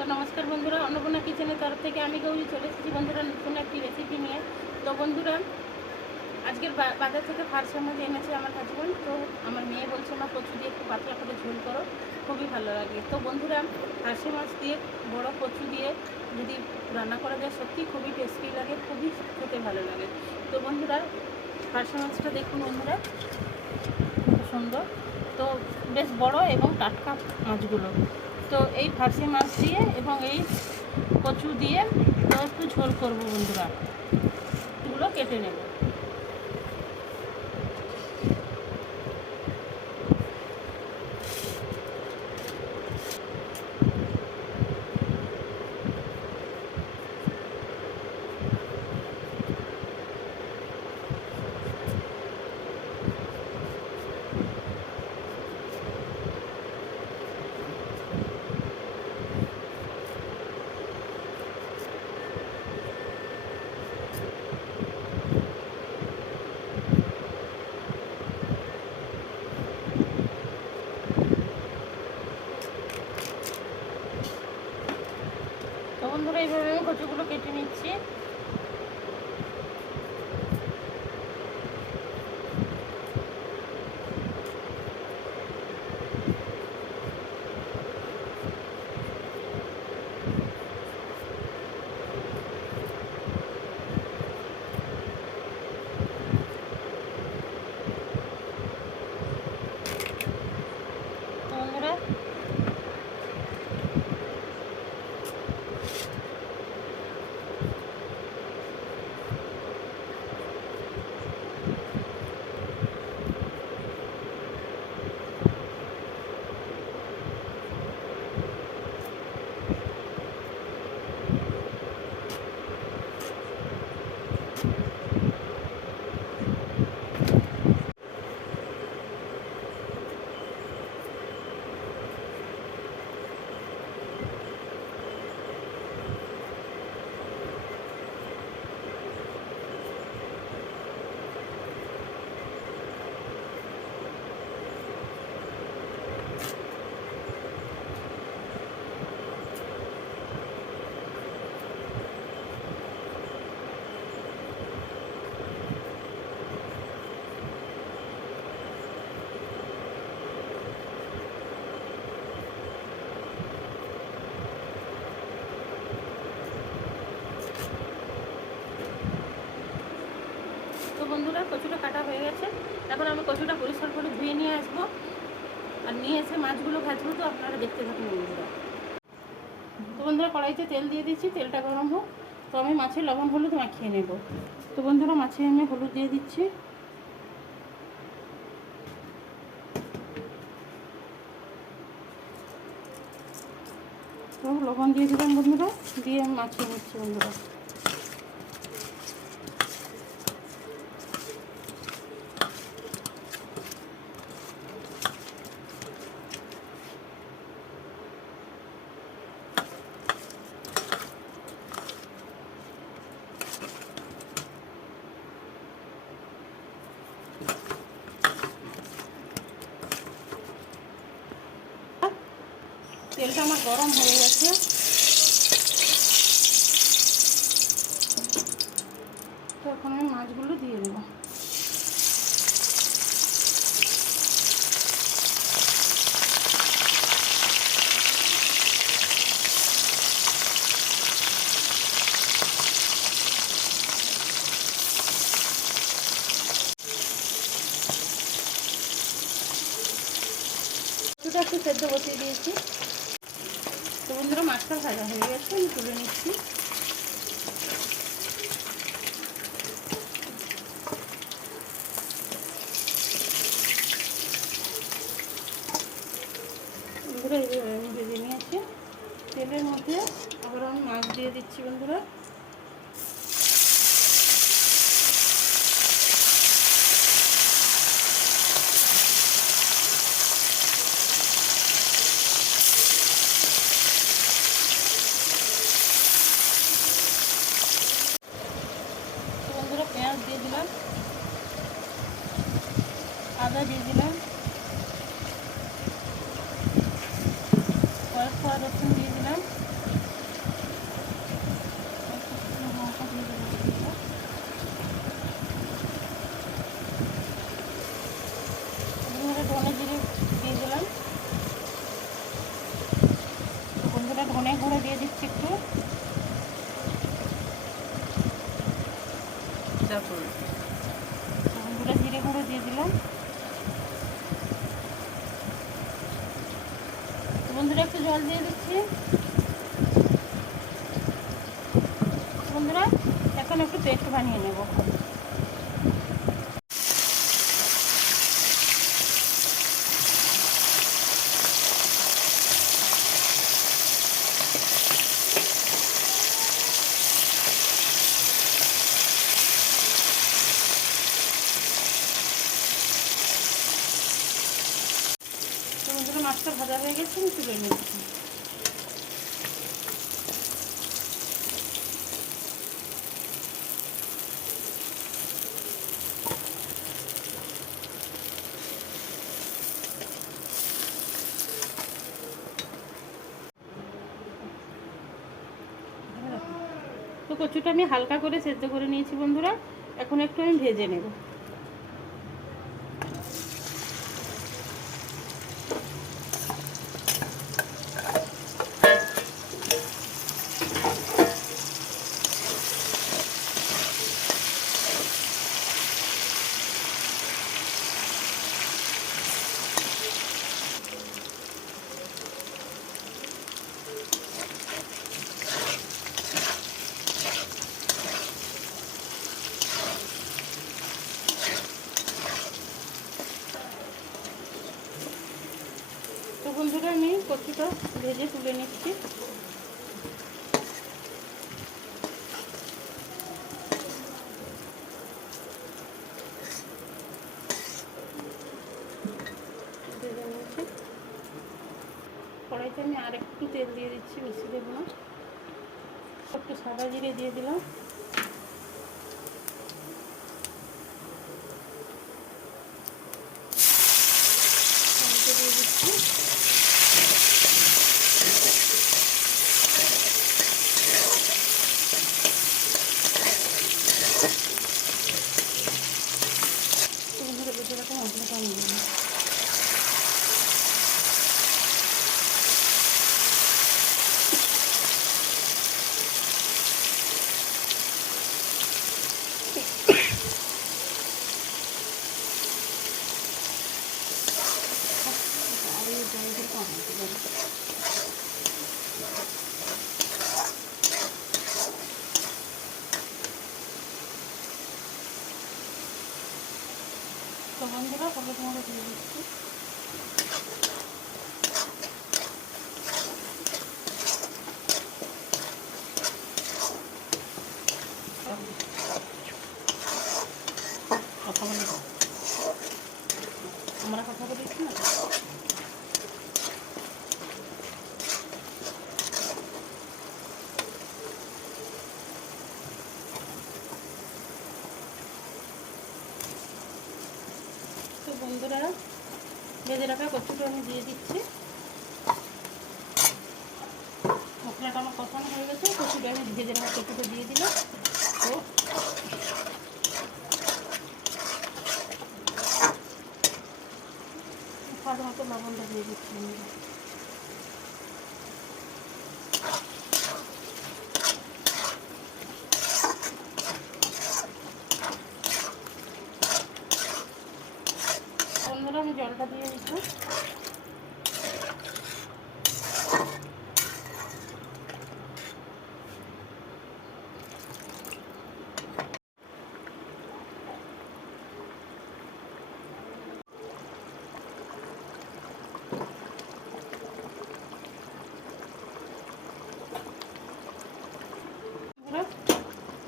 তো নমস্কার বন্ধুরা, অন্নপূর্ণা কিচেনের তরফ থেকে আমি গৌরী চলে এসেছি বন্ধুরা নতুন একটি রেসিপি নিয়ে। তো বন্ধুরা, আজকের বাজার থেকে ফার্সা মাছ এনেছে আমার হাজব্যান্ড। তো আমার মেয়ে বলছে মা কচু দিয়ে একটু পাতলা করে ঝোল করো, খুবই ভালো লাগে। তো বন্ধুরা, ফার্সা মাছ দিয়ে বড় কচু দিয়ে যদি রান্না করা যায় সত্যি খুবই টেস্টি লাগে, খুবই খেতে ভালো লাগে। তো বন্ধুরা, ফার্সা মাছটা দেখুন বন্ধুরা, খুব সুন্দর। তো বেশ বড় এবং টাটকা মাছগুলো। তো এই ফার্সি মাছ দিয়ে এবং এই কচু দিয়ে তো একটু ঝোল করবো বন্ধুরা, এগুলো কেটে নেব। তো বন্ধুরা, এইভাবে আমি কচুগুলো কেটে নিচ্ছি। তো বন্ধুরা, কচুটা কাটা হয়ে গেছে। এখন আমি কচুটা পরিষ্কার করে ধুয়ে নিয়ে আসবো, আর নিয়ে এসে মাছগুলো ভাজবো। তো আপনারা দেখতে থাকুন বন্ধুরা। তো বন্ধুরা, কড়াইতে তেল দিয়ে দিচ্ছি, তেলটা গরম হোক। তো আমি মাছে লবণ হলুদ মাখিয়ে নেব। তো বন্ধুরা, মাছে আমি হলুদ দিয়ে দিচ্ছি, তো লবণ দিয়ে দিলাম বন্ধুরা, দিয়ে আমি মাখিয়ে নিচ্ছি বন্ধুরা। তেলটা আমার গরম হয়ে গেছে। তো এখন আমি মাছগুলো দিয়ে দেবো। কচুটা একটু সেদ্ধ বসিয়ে দিয়েছি। তো বন্ধুরা, মাছটা ভাজা হয়ে গেছে, আমি তুলে নিচ্ছি। বন্ধুরা, এইভাবে আমি ভেজে নিয়েছি। তেলের মধ্যে আবার আমি মাছ দিয়ে দিচ্ছি বন্ধুরা। তো বন্ধুরা, পেঁয়াজ দিয়ে দিলাম, আদা দিয়ে দিলাম, কয়েক কোয়া রসুন দিয়ে দিলাম, ধনে গুঁড়ো দিয়ে দিচ্ছি একটু, তারপর বন্ধুরা জিরে গুঁড়ো দিয়ে দিলাম। বন্ধুরা একটু জল দিয়ে দিচ্ছি। বন্ধুরা এখন একটু পেস্ট বানিয়ে নেব। তো বন্ধুরা মাছটা ভাজা হয়ে গেছে, আমি তুলে নিচ্ছি। তো কচুটা আমি হালকা করে সেদ্ধ করে নিয়েছি বন্ধুরা, এখন একটু আমি ভেজে নেব। তো বন্ধুরা আমি কচুটা ভেজে তুলে নিচ্ছি। ভেজে নিচ্ছি। কড়াইতে আমি আর একটু তেল দিয়ে দিচ্ছি, বেশি দেবো না। একটু সাদা জিরে দিয়ে দিলাম। দিয়ে দিচ্ছি। বন্ধুরা বেশি রকম মশলাটা আমি দিলাম। তো বন্ধুরা হলুদ মরিচ দিয়ে দিচ্ছি। কথা বলে আমরা কথা বলেছি না। তো বন্ধুরা ভেজে রাখা কচুটা আমি দিয়ে দিচ্ছি। মশলাটা আমার কষানো হয়ে গেছে, কচুটা আমি ভেজে রাখা কচুটা দিয়ে দিলাম। তো স্বাদ মতো লবণটা দিয়ে দিচ্ছি। বন্ধুরা আমি জলটা দিয়ে দিচ্ছি।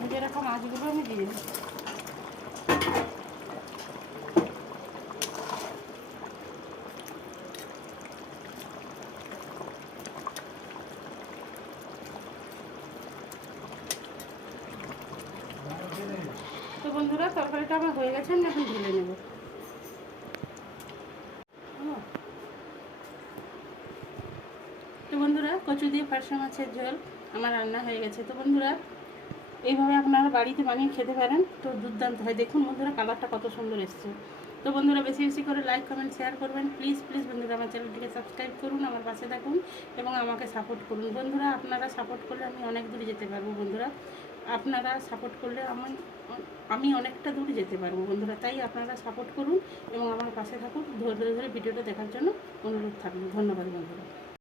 ভেজে রাখা মাছগুলো আমি দিয়ে দিচ্ছি। তো বন্ধুরা তরকারিটা আমার হয়ে গেছে, আমি এখন ঢেলে নেব। তো বন্ধুরা কচু দিয়ে ফারসা মাছের ঝোল আমার রান্না হয়ে গেছে। তো বন্ধুরা এইভাবে আপনারা বাড়িতে বানিয়ে খেতে পারেন, তো দুর্দান্ত হয়। দেখুন বন্ধুরা কালারটা কত সুন্দর এসছে। তো বন্ধুরা বেশি বেশি করে লাইক কমেন্ট শেয়ার করবেন প্লিজ প্লিজ। বন্ধুরা আমার চ্যানেলটিকে সাবস্ক্রাইব করুন, আমার পাশে থাকুন এবং আমাকে সাপোর্ট করুন। বন্ধুরা আপনারা সাপোর্ট করলে আমি অনেক দূরে যেতে পারবো। বন্ধুরা আপনারা সাপোর্ট করলে আমি অনেকটা দূরে যেতে পারবো বন্ধুরা। তাই আপনারা সাপোর্ট করুন এবং আমার পাশে থাকুন। ধরে ধরে ভিডিওটা দেখার জন্য অনুরোধ থাকলো। ধন্যবাদ বন্ধুরা।